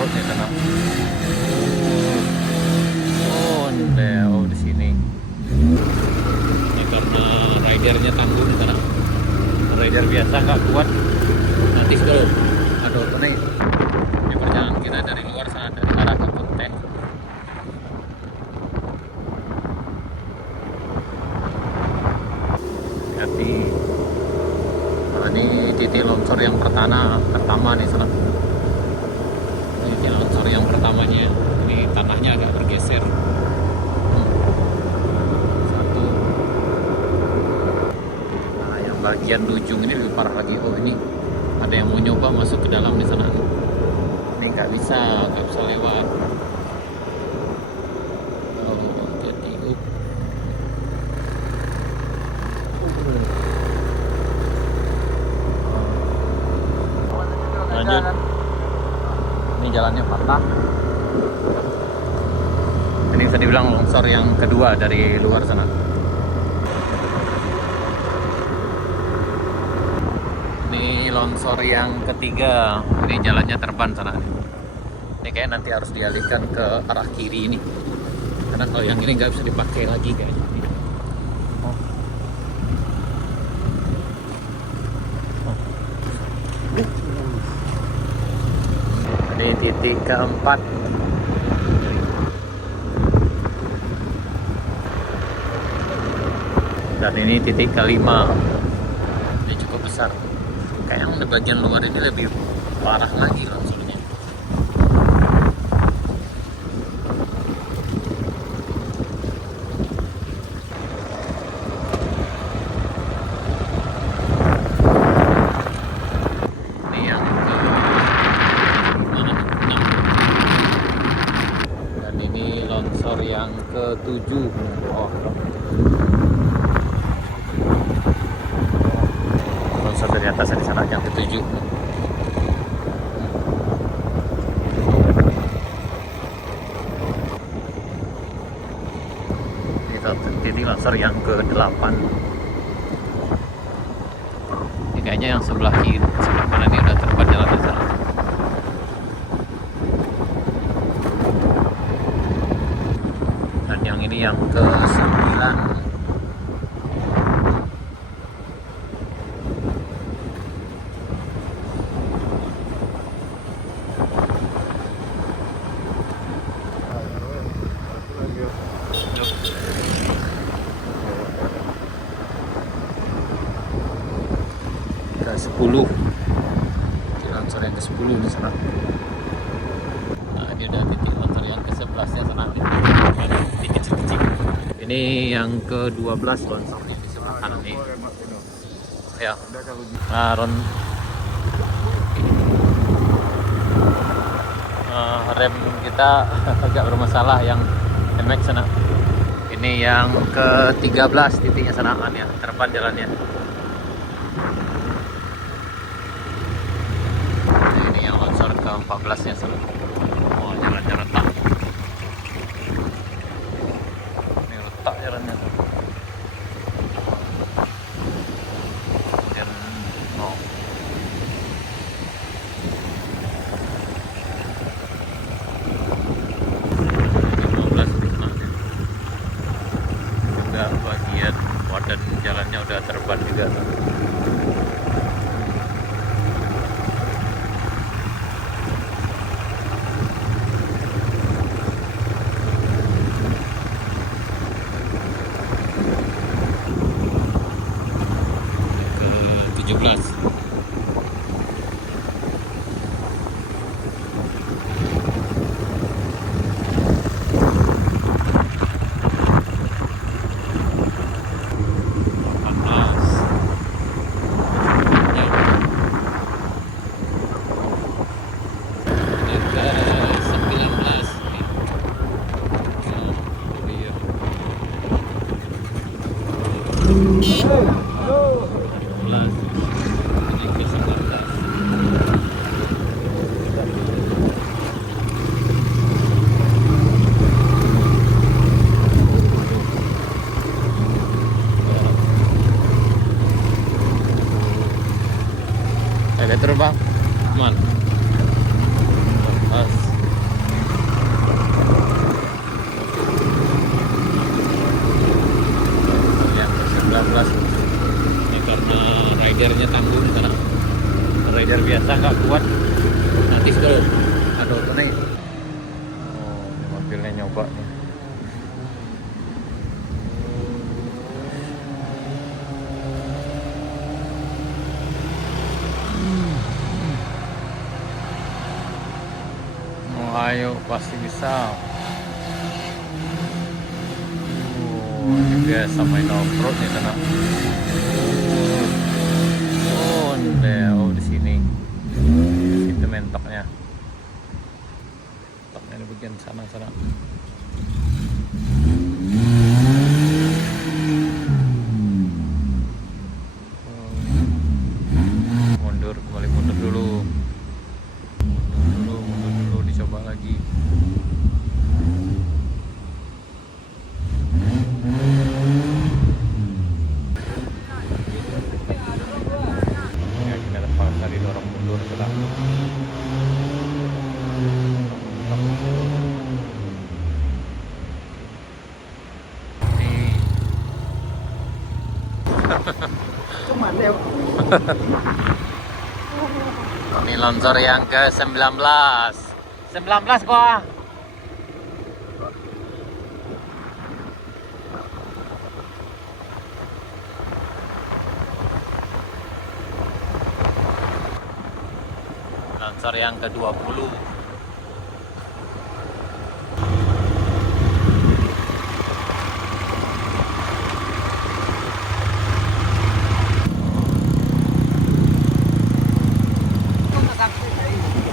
road di sana. Oh, Neo di sini. Ini karena ridernya tangguh di sana. Rider biasa nggak kuat. Nanti kalau ada apa nih? Ini perjalanan kita dari luar sana, dari arah ke Kunteh. Hati. Nah, ini titik longsor yang pertama nih sana. Ini titik longsor yang pertamanya. Ini tanahnya agak bergeser. Satu. Nah, yang bagian ujung ini lebih parah lagi. Oh, ini ada yang mau nyoba masuk ke dalam di sana. Ini nggak bisa lewat. Oh, jadi lanjut. Ini jalannya patah. Ini bisa dibilang longsor yang kedua dari luar sana. Ini longsor yang ketiga. Ini jalannya terban sana. Ini kayak nanti harus dialihkan ke arah kiri ini. Karena kalau yang ini nggak bisa dipakai lagi kayaknya. Oh. Ini titik keempat. Dan ini titik kelima. Ini cukup besar. Kayaknya bagian luar ini lebih parah lagi longsornya. Ini yang ke 6. Dan ini longsor yang ke-7. Oh. Longsor dari atas di sana yang ke-7. Titik longsor yang ke-8. Ini kayaknya yang sebelah kiri, sebelah kanan ini udah terbuat jalan di sana. Dan yang ini yang ke-9. Ke-10. Longsor yang ke-10 di sana. Nah, ini ada titik longsor yang ke-11 nya sana. Titik kecil-kecil. Ini yang ke-12 longsornya di sebelah kanan ini. Ya. Nah, rem kita agak bermasalah yang NMAX sana. Ini yang ke-13 titiknya sanaan ya, terpan jalannya. Ini yang longsor ke-14 nya sana. Oh, jalannya retak. Ini retak jalannya. Kemudian oh. Bagian wadah jalannya udah terban juga. Ke-17. tuh nih. Oh, ini mobilnya nyoba nih. Oh, ayo pasti bisa. Oh, ini biasa main off-road nih sana. Oh, oh di sini. Itu mentoknya. Mentoknya di bagian sana. Mundur dulu. Mundur dulu, dicoba lagi. Ya, kita terpaksa didorong mundur ke dalam. Cuman lewat. Ini longsor yang ke-19. 19 kok. Longsor yang ke-20.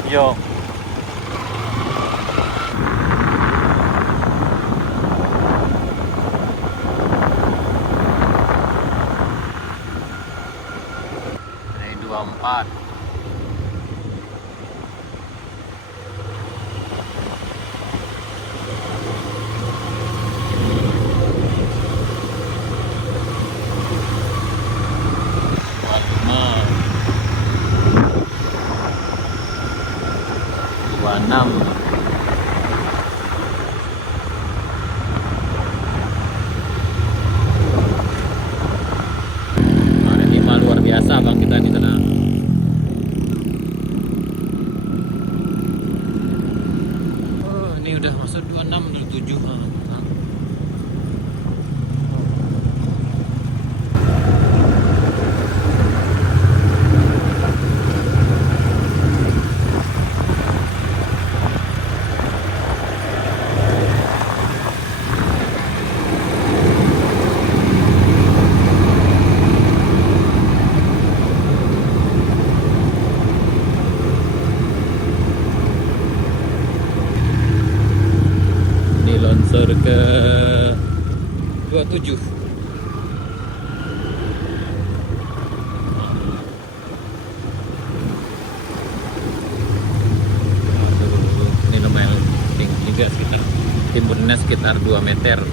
Yo. Ini 24. Enam. Ada 5 luar biasa bang kita di sana. Oh, ini udah masuk 26 27. Longsor ke 27. Ini lumayan tinggi juga, sekitar timbunnya sekitar 2 meter.